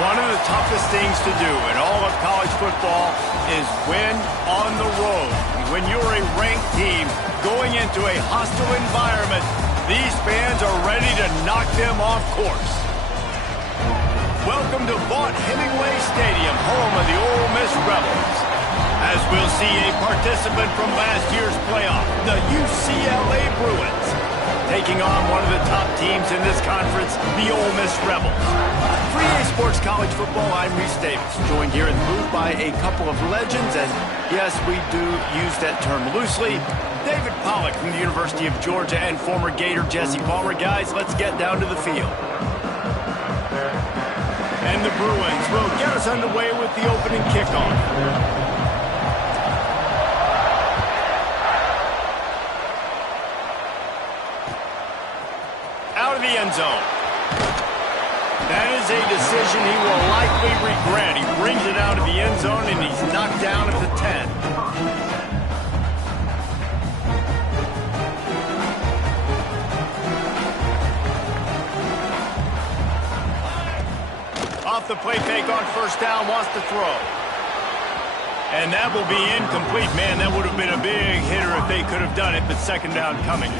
One of the toughest things to do in all of college football is win on the road. When you're a ranked team going into a hostile environment, these fans are ready to knock them off course. Welcome to Vaught-Hemingway Stadium, home of the Ole Miss Rebels. As we'll see a participant from last year's playoff, the UCLA Bruins, taking on one of the top teams in this conference, the Ole Miss Rebels. For EA Sports College Football, I'm Reese Davis, joined here in the booth by a couple of legends, and yes, we do use that term loosely. David Pollack from the University of Georgia and former Gator Jesse Palmer. Guys, let's get down to the field. And the Bruins will get us underway with the opening kickoff. Out of the end zone. That is a decision he will likely regret. He brings it out of the end zone, and he's knocked down at the 10. Off the play fake on first down, wants to throw. And that will be incomplete. Man, that would have been a big hitter if they could have done it, but second down coming.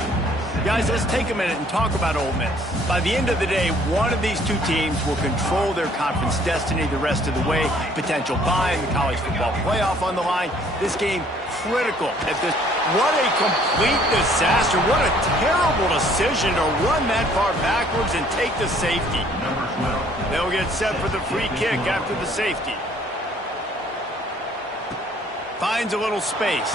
Guys, let's take a minute and talk about Ole Miss. By the end of the day, one of these two teams will control their conference destiny the rest of the way. Potential bye in the college football playoff on the line. This game critical at this. What a complete disaster. What a terrible decision to run that far backwards and take the safety. They'll get set for the free kick after the safety. Finds a little space.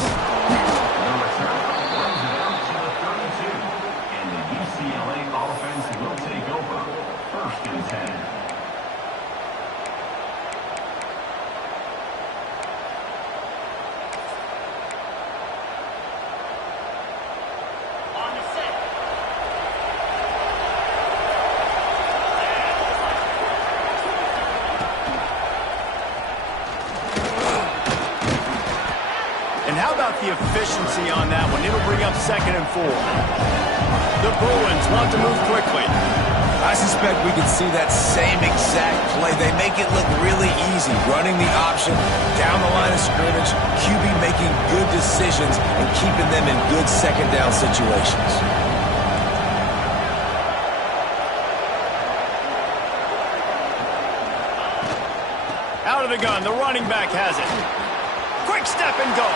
The efficiency on that one. It'll bring up 2nd and 4. The Bruins want to move quickly. I suspect we could see that same exact play. They make it look really easy, running the option down the line of scrimmage, QB making good decisions and keeping them in good second down situations. Out of the gun, the running back has it. Quick step and go.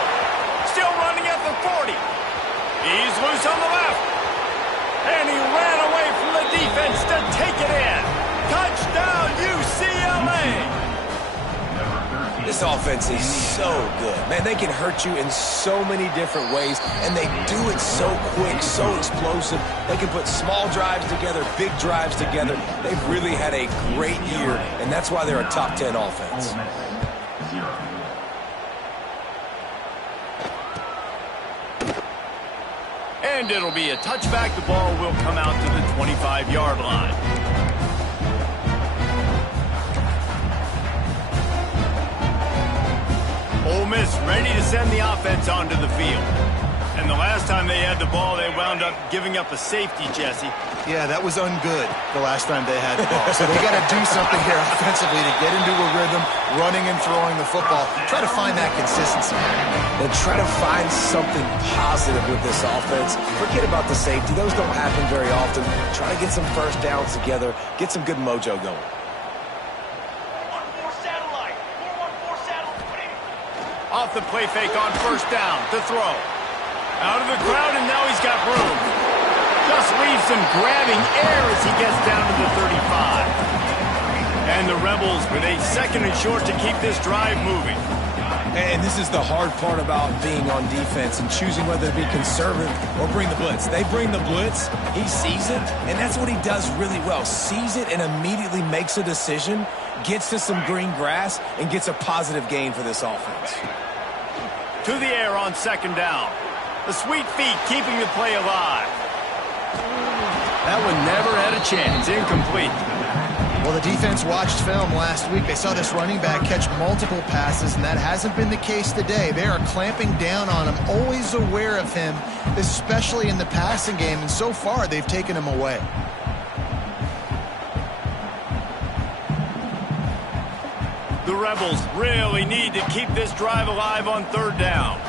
Still running at the 40. He's loose on the left. And he ran away from the defense to take it in. Touchdown, UCLA. This offense is so good. Man, they can hurt you in so many different ways, and they do it so quick, so explosive. They can put small drives together, big drives together. They've really had a great year, and that's why they're a top 10 offense. And it'll be a touchback. The ball will come out to the 25-yard line. Ole Miss ready to send the offense onto the field. And the last time they had the ball, they wound up giving up a safety, Jesse. Yeah, that was ungood the last time they had the ball. So they got to do something here offensively to get into a rhythm, running and throwing the football. Try to find that consistency. And try to find something positive with this offense. Forget about the safety. Those don't happen very often. Try to get some first downs together, get some good mojo going. Off the play fake on first down to throw. Out of the crowd, and now he's got room. Just leaves him grabbing air as he gets down to the 35. And the Rebels with a second and short to keep this drive moving. And this is the hard part about being on defense and choosing whether to be conservative or bring the blitz. They bring the blitz, he sees it, and that's what he does really well. Sees it and immediately makes a decision, gets to some green grass, and gets a positive gain for this offense. To the air on second down. The sweet feet keeping the play alive. That one never had a chance. Incomplete. Well, the defense watched film last week. They saw this running back catch multiple passes, and that hasn't been the case today. They are clamping down on him, always aware of him, especially in the passing game, and so far they've taken him away. The Rebels really need to keep this drive alive on third down.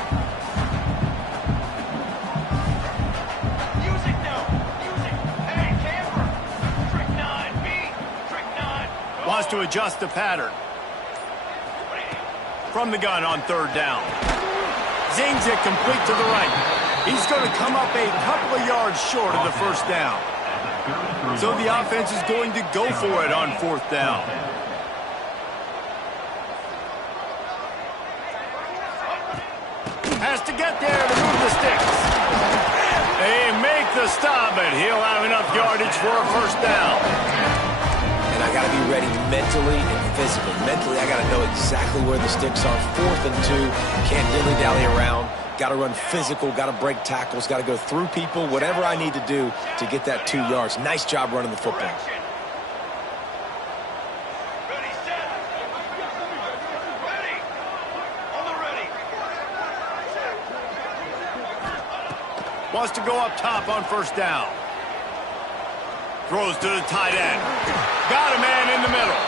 Wants to adjust the pattern. From the gun on third down. Zings it complete to the right. He's going to come up a couple of yards short of the first down. So the offense is going to go for it on fourth down. Has to get there to move the sticks. They make the stop, but he'll have enough yardage for a first down. And I got to be ready mentally and physically. Mentally, I got to know exactly where the sticks are. 4th and 2. Can't dilly-dally around. Got to run physical. Got to break tackles. Got to go through people. Whatever I need to do to get that 2 yards. Nice job running the football. Wants to go up top on first down. Throws to the tight end. Got a man in the middle.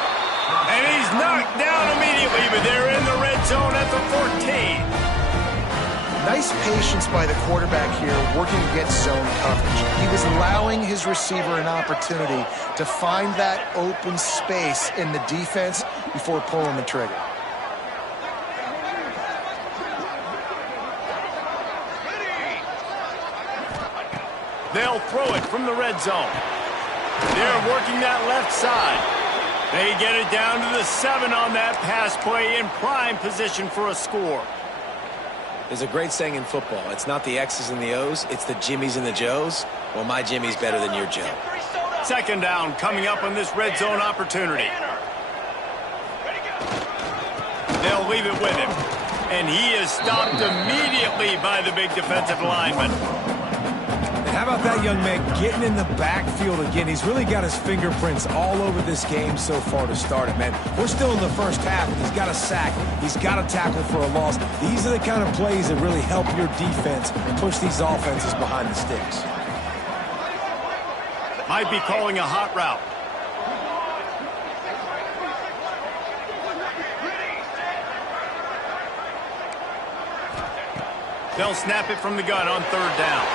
And he's knocked down immediately, but they're in the red zone at the 14. Nice patience by the quarterback here, working against zone coverage. He was allowing his receiver an opportunity to find that open space in the defense before pulling the trigger. They'll throw it from the red zone. They're working that left side. They get it down to the 7 on that pass play in prime position for a score. There's a great saying in football. It's not the X's and the O's, it's the Jimmies and the Joes. Well, my Jimmy's better than your Joe. Second down coming up on this red zone opportunity. They'll leave it with him. And he is stopped immediately by the big defensive lineman. How about that young man getting in the backfield again? He's really got his fingerprints all over this game so far to start it, man. We're still in the first half. He's got a sack. He's got a tackle for a loss. These are the kind of plays that really help your defense push these offenses behind the sticks. Might be calling a hot route. They'll snap it from the gun on third down.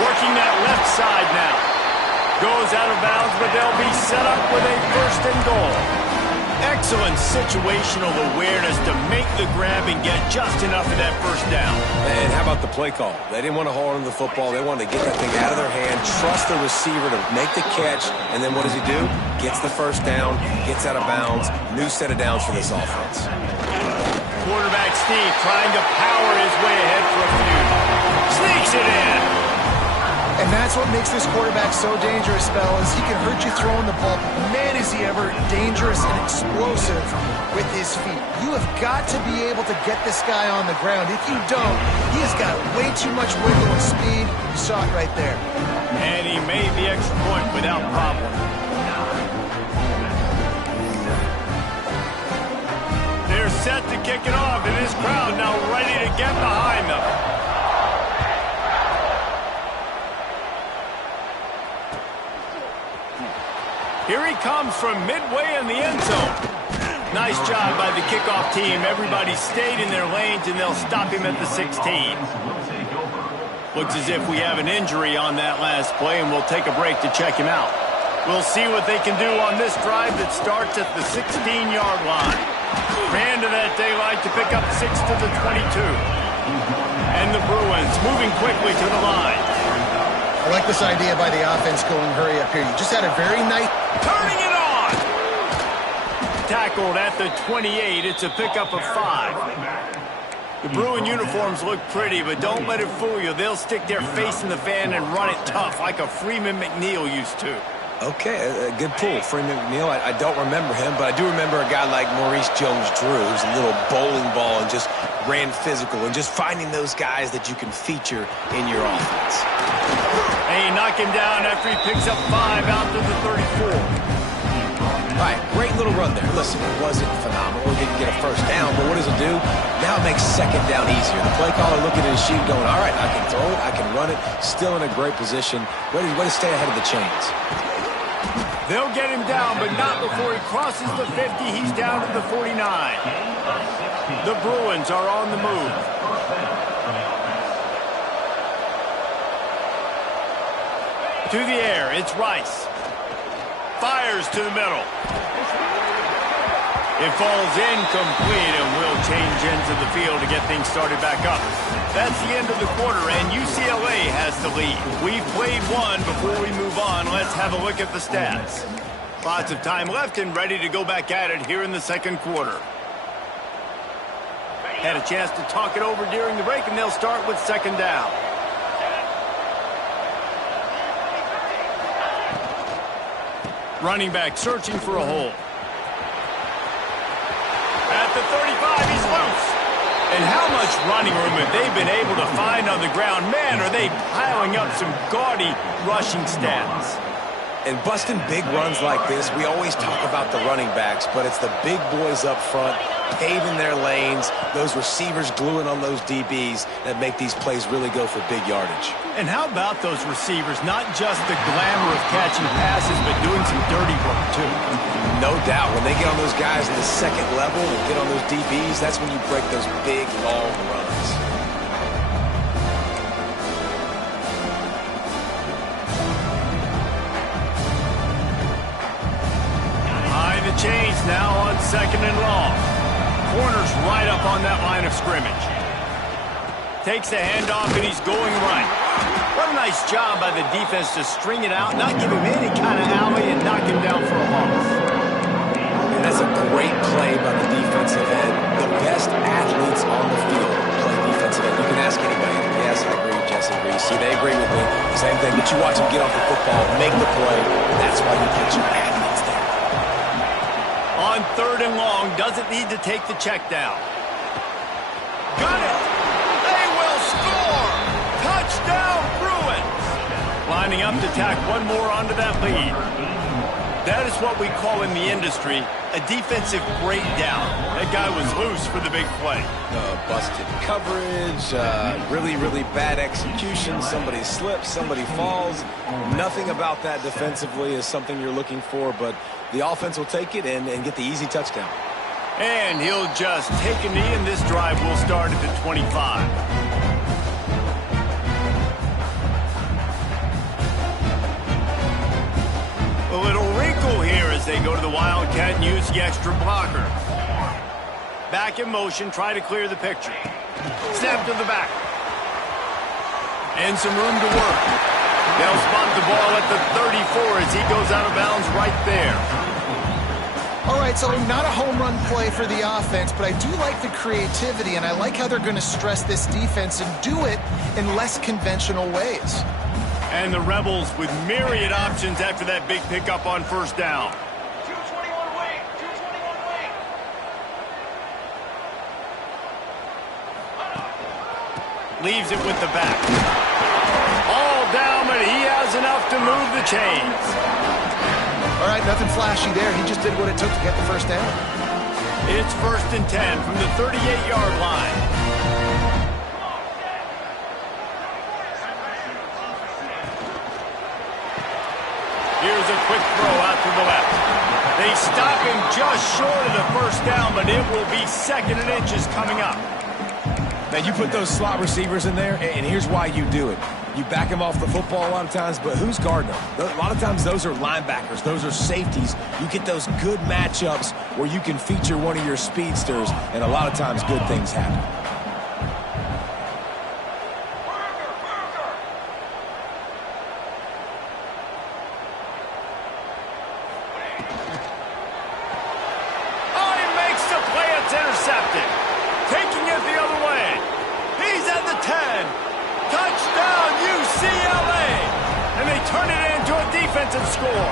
Working that left side now. Goes out of bounds, but they'll be set up with a first and goal. Excellent situational awareness to make the grab and get just enough of that first down. And how about the play call? They didn't want to hold on to the football. They wanted to get that thing out of their hand, trust the receiver to make the catch, and then what does he do? Gets the first down, gets out of bounds. New set of downs for this offense. Quarterback Steve trying to power his way ahead for a few. Sneaks it in. And that's what makes this quarterback so dangerous, fellas. He can hurt you throwing the ball. Man, is he ever dangerous and explosive with his feet. You have got to be able to get this guy on the ground. If you don't, he has got way too much wiggle and speed. You saw it right there. And he made the extra point without problem. They're set to kick it off, and this crowd now ready to get behind them. Here he comes from midway in the end zone. Nice job by the kickoff team. Everybody stayed in their lanes, and they'll stop him at the 16. Looks as if we have an injury on that last play, and we'll take a break to check him out. We'll see what they can do on this drive that starts at the 16-yard line. Ran to that daylight to pick up 6 to the 22. And the Bruins moving quickly to the line. I like this idea by the offense going hurry up here. You just had a very nice... Turning it on! Tackled at the 28. It's a pickup of 5. The Bruin uniforms look pretty, but don't let it fool you. They'll stick their face in the fan and run it tough like a Freeman McNeil used to. Okay, a good pull. Freeman McNeil, I don't remember him, but I do remember a guy like Maurice Jones-Drew, who's a little bowling ball and just ran physical, and just finding those guys that you can feature in your offense. And he knocked him down after he picks up 5 out to the 34. All right, great little run there. Listen, it wasn't phenomenal. He didn't get a first down, but what does it do? Now it makes second down easier. The play caller looking at his sheet going, all right, I can throw it, I can run it, still in a great position. Way to stay ahead of the chains. They'll get him down, but not before he crosses the 50. He's down to the 49. The Bruins are on the move. To the air, it's Rice. Fires to the middle. It falls incomplete and will change ends of the field to get things started back up. That's the end of the quarter, and UCLA has the lead. We've played one. Before we move on, let's have a look at the stats. Lots of time left and ready to go back at it here in the second quarter. Had a chance to talk it over during the break, and they'll start with second down. Running back searching for a hole. At the 35, he's loose. And how much running room have they been able to find on the ground? Man, are they piling up some gaudy rushing stats. And busting big runs like this, we always talk about the running backs, but it's the big boys up front, paving their lanes, those receivers gluing on those DBs that make these plays really go for big yardage. And how about those receivers? Not just the glamour of catching passes, but doing some dirty work, too. No doubt. When they get on those guys in the second level and get on those DBs, that's when you break those big, long runs. Behind the chains now on second and long. Corner's right up on that line of scrimmage. Takes the handoff, and he's going right. What a nice job by the defense to string it out, not give him any kind of alley, and knock him down for a loss. And that's a great play by the defensive end. The best athletes on the field play defensive end. You can ask anybody. Yes, I agree, Jesse agrees. See, they agree with me. Same thing, but you watch them get off the football, make the play. That's why you get your athletes there. On third and long, doesn't need to take the check down. Got it! They will score! Touchdown, Bruins! Lining up to tack one more onto that lead. That is what we call in the industry a defensive breakdown. That guy was loose for the big play. Busted coverage, really, really bad execution. Somebody slips, somebody falls. Nothing about that defensively is something you're looking for, but the offense will take it and get the easy touchdown. And he'll just take a knee, and this drive will start at the 25. A little wrinkle here as they go to the Wildcat and use the extra blocker. Back in motion, try to clear the picture. Snap to the back. And some room to work. They'll spot the ball at the 34 as he goes out of bounds right there. All right, so not a home run play for the offense, but I do like the creativity, and I like how they're going to stress this defense and do it in less conventional ways. And the Rebels with myriad options after that big pickup on first down. 221 wing, 221 wing. Leaves it with the back. All down, but he has enough to move the chains. All right, nothing flashy there. He just did what it took to get the first down. It's 1st and 10 from the 38-yard line. Here's a quick throw out to the left. They stop him just short of the first down, but it will be 2nd and inches coming up. Man, you put those slot receivers in there, and here's why you do it. You back them off the football a lot of times, but who's guarding them? A lot of times those are linebackers. Those are safeties. You get those good matchups where you can feature one of your speedsters, and a lot of times good things happen. Oh, he makes the play. It's intercepted. Taking it the other way. He's at the 10. Touchdown, UCLA. And they turn it into a defensive score.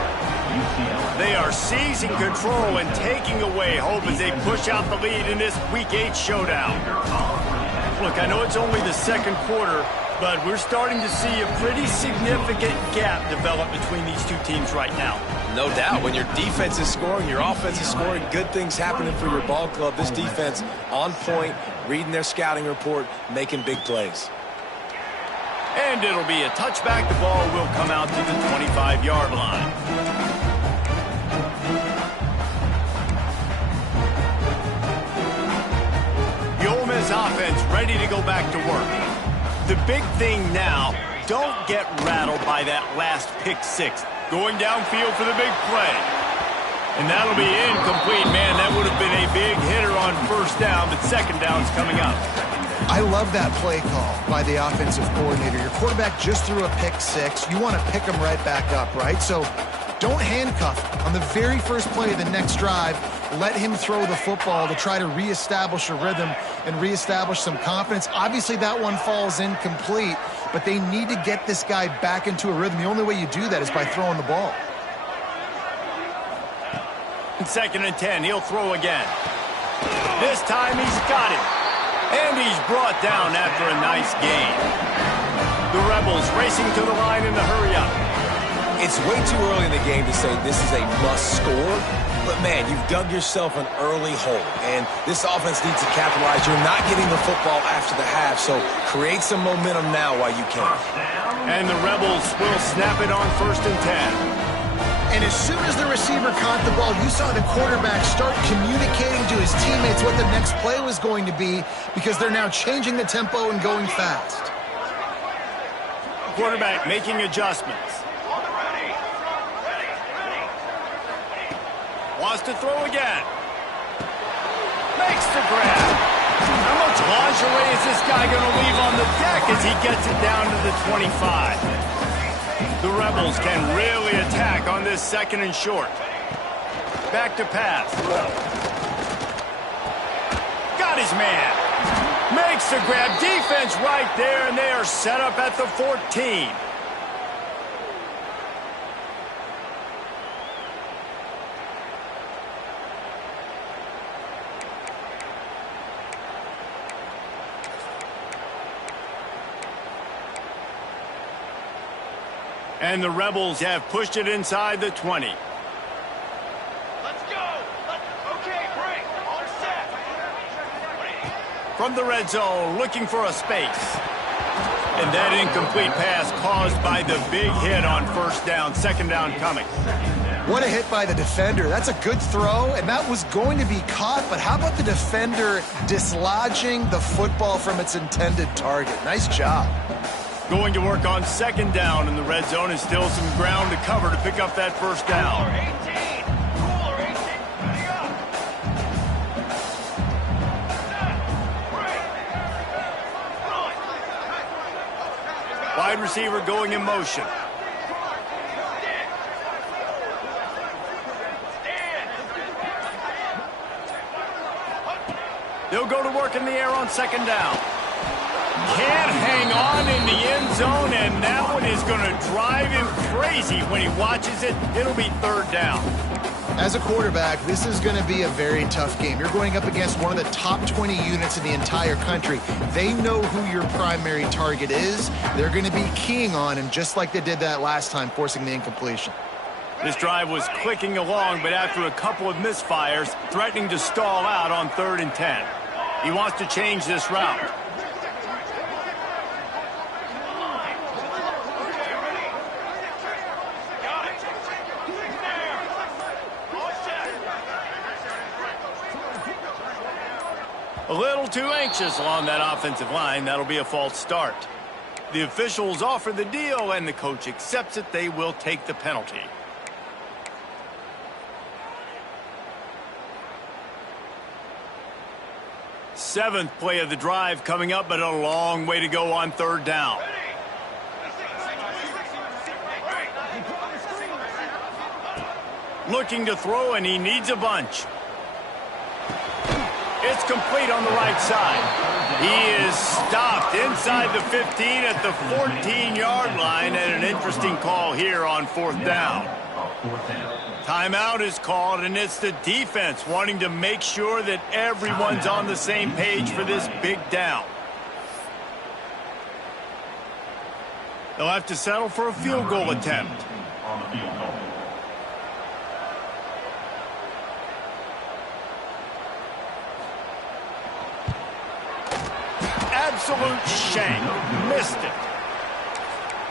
They are seizing control and taking away hope as they push out the lead in this Week 8 showdown. Look, I know it's only the second quarter, but we're starting to see a pretty significant gap develop between these two teams right now. No doubt. When your defense is scoring, your offense is scoring, good things happening for your ball club. This defense on point, reading their scouting report, making big plays. And it'll be a touchback. The ball will come out to the 25-yard line. The Ole Miss offense ready to go back to work. The big thing now, don't get rattled by that last pick six. Going downfield for the big play. And that'll be incomplete. Man, that would have been a big hitter on first down, but second down's coming up. I love that play call by the offensive coordinator. Your quarterback just threw a pick six. You want to pick him right back up, right? So don't handcuff him. On the very first play of the next drive, let him throw the football to try to reestablish a rhythm and reestablish some confidence. Obviously, that one falls incomplete, but they need to get this guy back into a rhythm. The only way you do that is by throwing the ball. Second and 10, he'll throw again. This time he's got it. And he's brought down after a nice gain. The Rebels racing to the line in the hurry-up. It's way too early in the game to say this is a must score, but man, you've dug yourself an early hole, and this offense needs to capitalize. You're not getting the football after the half, so create some momentum now while you can. And the Rebels will snap it on first and 10. And as soon as the receiver caught the ball, you saw the quarterback start communicating to his teammates what the next play was going to be because they're now changing the tempo and going fast. Quarterback making adjustments. Wants to throw again. Makes the grab. How much lingerie is this guy going to leave on the deck as he gets it down to the 25? The Rebels can really attack on this second and short. Back to pass. Got his man. Makes the grab. Defense right there, and they are set up at the 14. And the Rebels have pushed it inside the 20. Let's go. Okay, break. All set. From the red zone, looking for a space. And that incomplete pass caused by the big hit on first down. Second down coming. What a hit by the defender. That's a good throw, and that was going to be caught, but how about the defender dislodging the football from its intended target? Nice job. Going to work on second down in the red zone, and still some ground to cover to pick up that first down. Cooler 18. Cooler 18. Ready up. Set. Break. Wide receiver going in motion. They'll go to work in the air on second down. Can't hang on in the end zone, and that one is going to drive him crazy when he watches it. It'll be third down. As a quarterback, this is going to be a very tough game. You're going up against one of the top 20 units in the entire country. They know who your primary target is. They're going to be keying on him, just like they did that last time, forcing the incompletion. This drive was clicking along, but after a couple of misfires, threatening to stall out on 3rd and 10. He wants to change this route. A little too anxious along that offensive line. That'll be a false start. The officials offer the deal, and the coach accepts it. They will take the penalty. Seventh play of the drive coming up, but a long way to go on third down. Looking to throw, and he needs a bunch. It's complete on the right side. He is stopped inside the 15 at the 14-yard line, and an interesting call here on fourth down. Timeout is called, and it's the defense wanting to make sure that everyone's on the same page for this big down. They'll have to settle for a field goal attempt. Absolute shank. Missed it.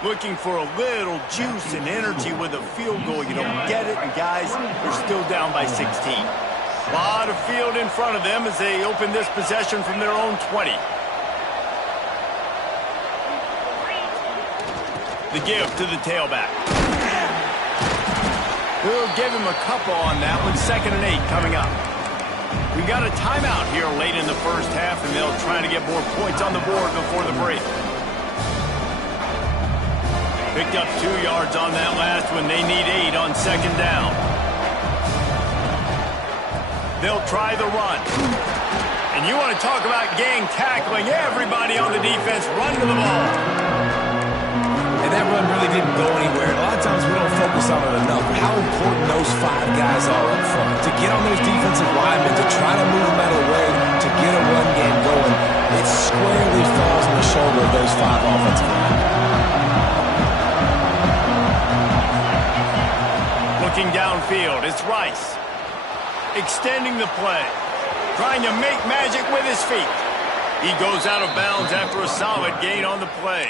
Looking for a little juice and energy with a field goal. You don't get it, and guys, they're still down by 16. A lot of field in front of them as they open this possession from their own 20. The give to the tailback. We'll give him a couple on that one. 2nd and 8 coming up. We got a timeout here late in the first half, and they'll try to get more points on the board before the break. Picked up 2 yards on that last one. They need 8 on 2nd down. They'll try the run. And you want to talk about gang tackling. Everybody on the defense run to the ball. And that run really didn't go anywhere. A lot of times we don't focus on it enough, but how important those 5 guys are up front. To get on those defensive linemen, to try to move them out of the way, to get a run game going, it squarely falls on the shoulder of those 5 offensive linemen. Looking downfield, it's Rice. Extending the play. Trying to make magic with his feet. He goes out of bounds after a solid gain on the play.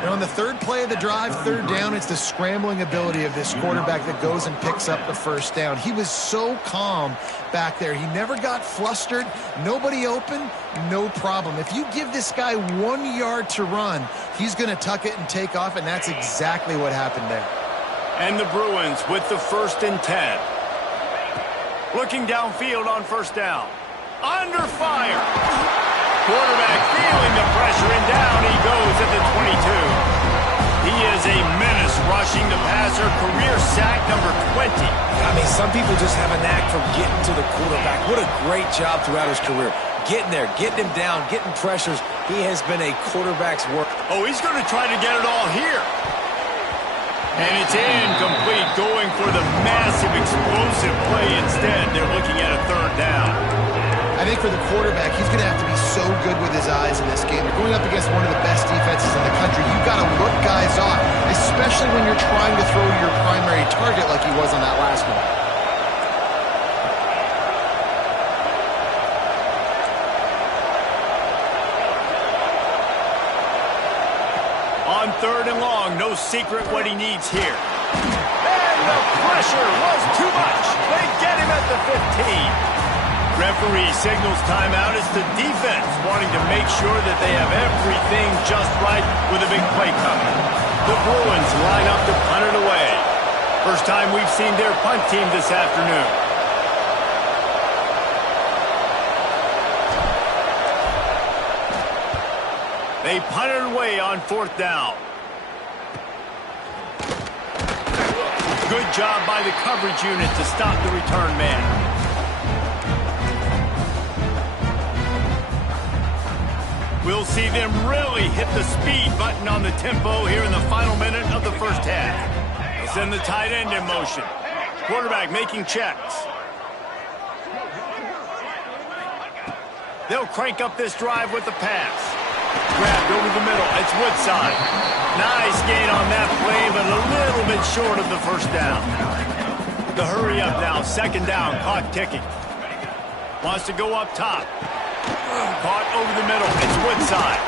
And on the 3rd play of the drive, 3rd down, it's the scrambling ability of this quarterback that goes and picks up the 1st down. He was so calm back there. He never got flustered. Nobody open, no problem. If you give this guy 1 yard to run, he's going to tuck it and take off, and that's exactly what happened there. And the Bruins with the 1st and 10. Looking downfield on 1st down. Under fire. Quarterback feeling the pressure, and down he goes at the 22. He is a menace rushing the passer. Career sack number 20. I mean, some people just have a knack for getting to the quarterback. What a great job throughout his career. Getting there, getting him down, getting pressures. He has been a quarterback's work. Oh, he's going to try to get it all here. And it's incomplete, going for the massive explosive play instead. They're looking at a 3rd down. I think for the quarterback, he's going to have to be so good with his eyes in this game. You're going up against one of the best defenses in the country. You've got to look guys off, especially when you're trying to throw to your primary target like he was on that last one. On 3rd and long, no secret what he needs here. And the pressure was too much. They get him at the 15. Referee signals timeout. It's the defense wanting to make sure that they have everything just right with a big play coming. The Bruins line up to punt it away. First time we've seen their punt team this afternoon. They punt it away on 4th down. Good job by the coverage unit to stop the return man. We'll see them really hit the speed button on the tempo here in the final minute of the first half. They'll send the tight end in motion. Quarterback making checks. They'll crank up this drive with the pass. Grabbed over the middle. It's Woodside. Nice gain on that play, but a little bit short of the 1st down. The hurry up now. 2nd down. Clock ticking. Wants to go up top. Caught over the middle. It's Woodside.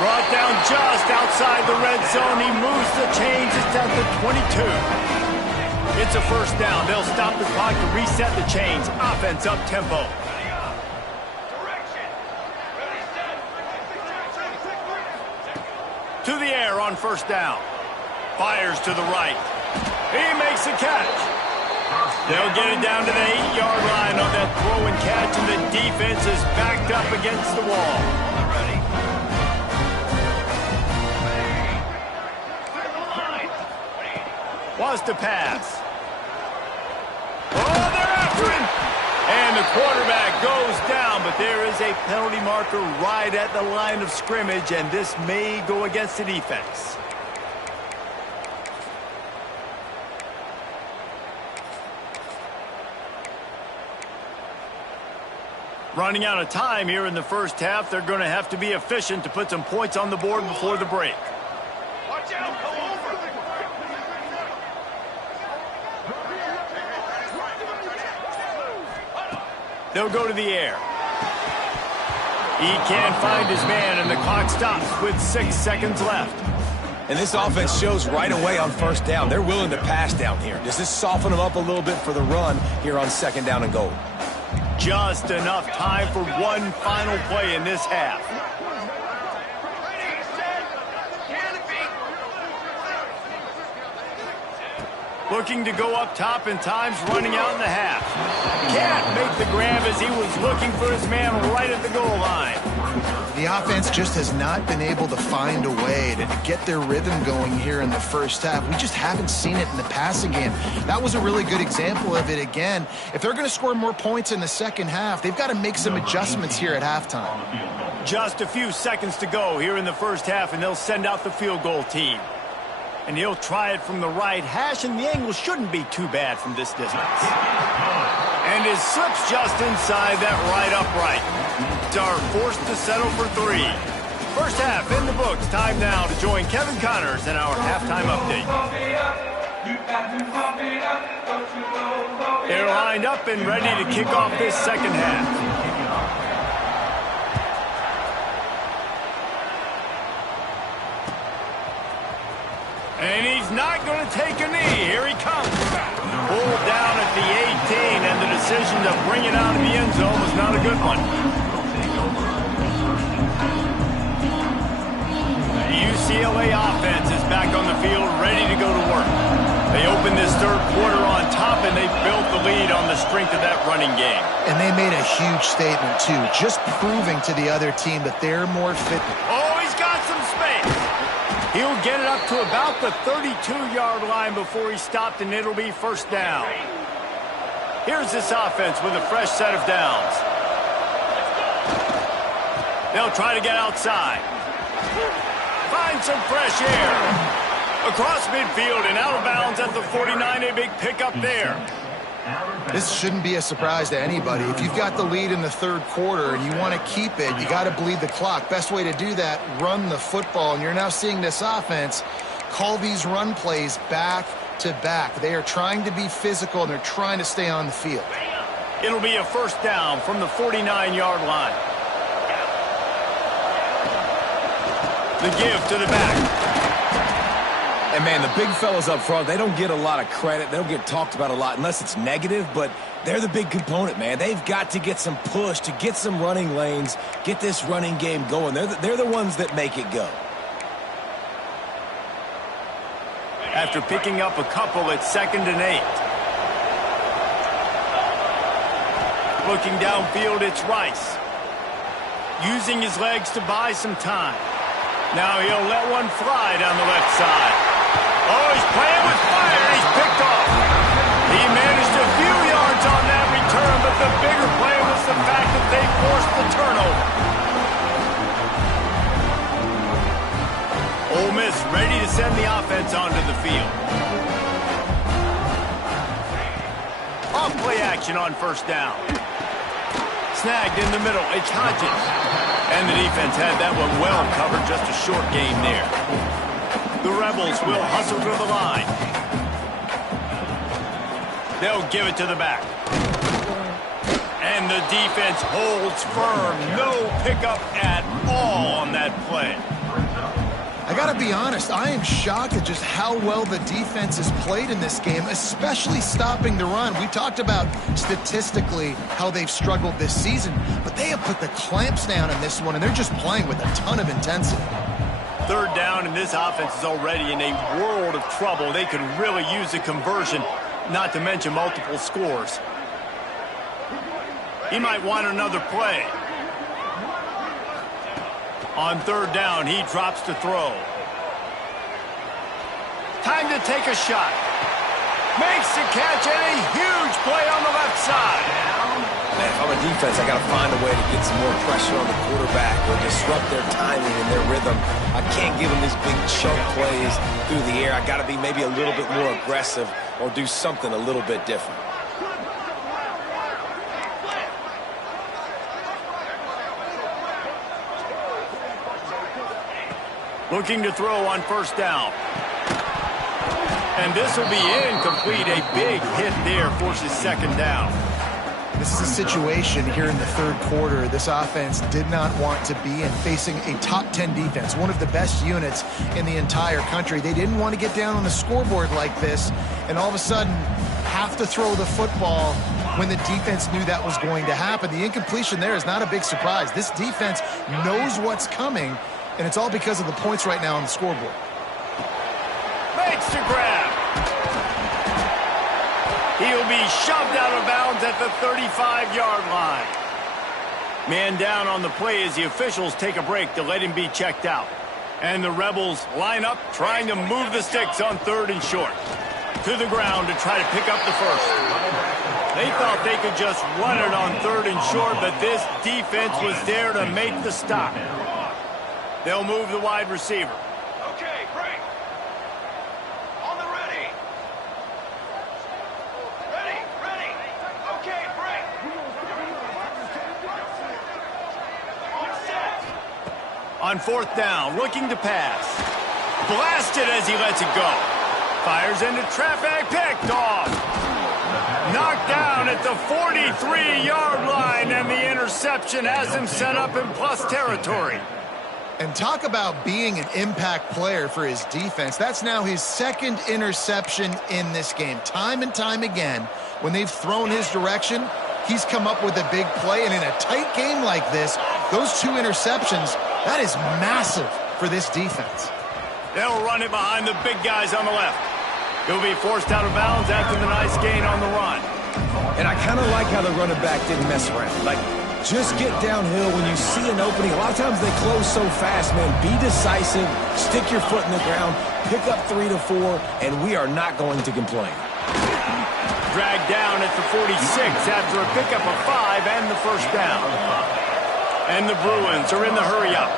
Brought down just outside the red zone. He moves the chains. It's at the 22. It's a 1st down. They'll stop the clock to reset the chains. Offense up tempo. To the air on first down. Fires to the right. He makes a catch. They'll get it down to the 8-yard line on that throw and catch, and the defense is backed up against the wall. Wants to pass. Oh, they're after him! And the quarterback goes down, but there is a penalty marker right at the line of scrimmage, and this may go against the defense. Running out of time here in the first half. They're going to have to be efficient to put some points on the board before the break. Watch out, go over. They'll go to the air. He can't find his man, and the clock stops with 6 seconds left. And this offense shows right away on first down. They're willing to pass down here. Does this soften them up a little bit for the run here on second down and goal? Just enough time for one final play in this half. Ready, set, canopy. Looking to go up top, and time's running out in the half. Can't make the grab as he was looking for his man right at the goal line. The offense just has not been able to find a way to get their rhythm going here in the first half. We just haven't seen it in the passing game. That was a really good example of it again. If they're going to score more points in the second half, they've got to make some adjustments here at halftime. Just a few seconds to go here in the first half, and they'll send out the field goal team. And he'll try it from the right hash, and the angle shouldn't be too bad from this distance. And it slips just inside that right upright. Are forced to settle for 3. First half in the books. Time now to join Kevin Connors in our halftime update. They're lined up and ready to kick off this second half. And he's not going to take a knee. Here he comes. Pulled down at the 18, and the decision to bring it out of the end zone was not a good one. The UCLA offense is back on the field, ready to go to work. They opened this third quarter on top, and they built the lead on the strength of that running game. And they made a huge statement, too, just proving to the other team that they're more fit. Oh, he's got some space. He'll get it up to about the 32-yard line before he stopped, and it'll be first down. Here's this offense with a fresh set of downs. They'll try to get outside. Find some fresh air. Across midfield and out of bounds at the 49, a big pickup there. This shouldn't be a surprise to anybody. If you've got the lead in the third quarter and you want to keep it, you got to bleed the clock. Best way to do that, run the football. And you're now seeing this offense call these run plays back to back. They are trying to be physical, and they're trying to stay on the field. It'll be a first down from the 49-yard line. The give to the back. And, man, the big fellas up front, they don't get a lot of credit. They don't get talked about a lot unless it's negative, but they're the big component, man. They've got to get some push to get some running lanes, get this running game going. They're the ones that make it go. After picking up a couple at 2nd and 8. Looking downfield, it's Rice. Using his legs to buy some time. Now he'll let one fly down the left side. Oh, he's playing with fire, and he's picked off. He managed a few yards on that return, but the bigger play was the fact that they forced the turnover. Ole Miss ready to send the offense onto the field. Off play action on first down. Snagged in the middle, it's Hodges. And the defense had that one well covered, just a short game there. The Rebels will hustle to the line. They'll give it to the back. And the defense holds firm. No pickup at all on that play. I got to be honest, I am shocked at just how well the defense has played in this game, especially stopping the run. We talked about statistically how they've struggled this season, but they have put the clamps down in this one, and they're just playing with a ton of intensity. 3rd down, and this offense is already in a world of trouble. They could really use a conversion, not to mention multiple scores. He might want another play. On 3rd down, he drops to throw. Time to take a shot. Makes the catch, and a huge play on the left side. Man, if I'm a defense, I got to find a way to get some more pressure on the quarterback or disrupt their timing and their rhythm. I can't give them these big chunk plays through the air. I got to be maybe a little bit more aggressive or do something a little bit different. Looking to throw on 1st down. And this will be incomplete. A big hit there forces 2nd down. This is a situation here in the 3rd quarter this offense did not want to be in, facing a top 10 defense, one of the best units in the entire country. They didn't want to get down on the scoreboard like this and all of a sudden have to throw the football when the defense knew that was going to happen. The incompletion there is not a big surprise. This defense knows what's coming, and it's all because of the points right now on the scoreboard. Makes the grab. He'll be shoved out of bounds at the 35-yard line. Man down on the play as the officials take a break to let him be checked out. And the Rebels line up trying to move the sticks on 3rd and short. To the ground to try to pick up the first. They thought they could just run it on 3rd and short, but this defense was there to make the stop. They'll move the wide receiver. Okay, break. On the ready. Ready. Okay, break. On set. On 4th down, looking to pass. Blasted as he lets it go. Fires into traffic, picked off. Knocked down at the 43-yard line, and the interception has him set up in plus territory. And talk about being an impact player for his defense. That's now his 2nd interception in this game. Time and time again, when they've thrown his direction, he's come up with a big play. And in a tight game like this, those 2 interceptions, that is massive for this defense. They'll run it behind the big guys on the left. He'll be forced out of bounds after the nice gain on the run. And I kind of like how the running back didn't mess around. Like, just get downhill when you see an opening. A lot of times they close so fast, man. Be decisive, stick your foot in the ground, pick up 3 to 4, and we are not going to complain. Dragged down at the 46 after a pickup of 5 and the 1st down. And the Bruins are in the hurry-up.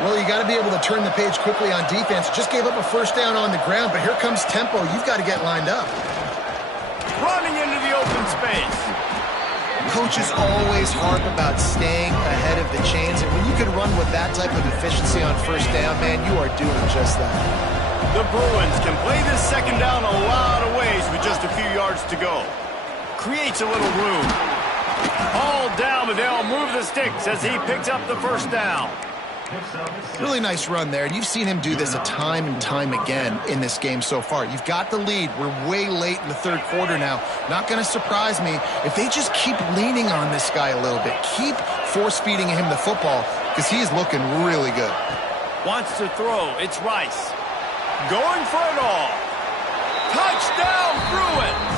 Well, you got to be able to turn the page quickly on defense. Just gave up a 1st down on the ground, but here comes tempo. You've got to get lined up. Running into the open space. Coaches always harp about staying ahead of the chains, and when you can run with that type of efficiency on 1st down, man, you are doing just that. The Bruins can play this 2nd down a lot of ways with just a few yards to go. Creates a little room. All down, but they'll move the sticks as he picks up the 1st down. Really nice run there, and you've seen him do this a time and time again in this game so far. You've got the lead. We're way late in the 3rd quarter now. Not going to surprise me if they just keep leaning on this guy a little bit. Keep force-feeding him the football because he's looking really good. Wants to throw. It's Rice. Going for it all. Touchdown, Bruins!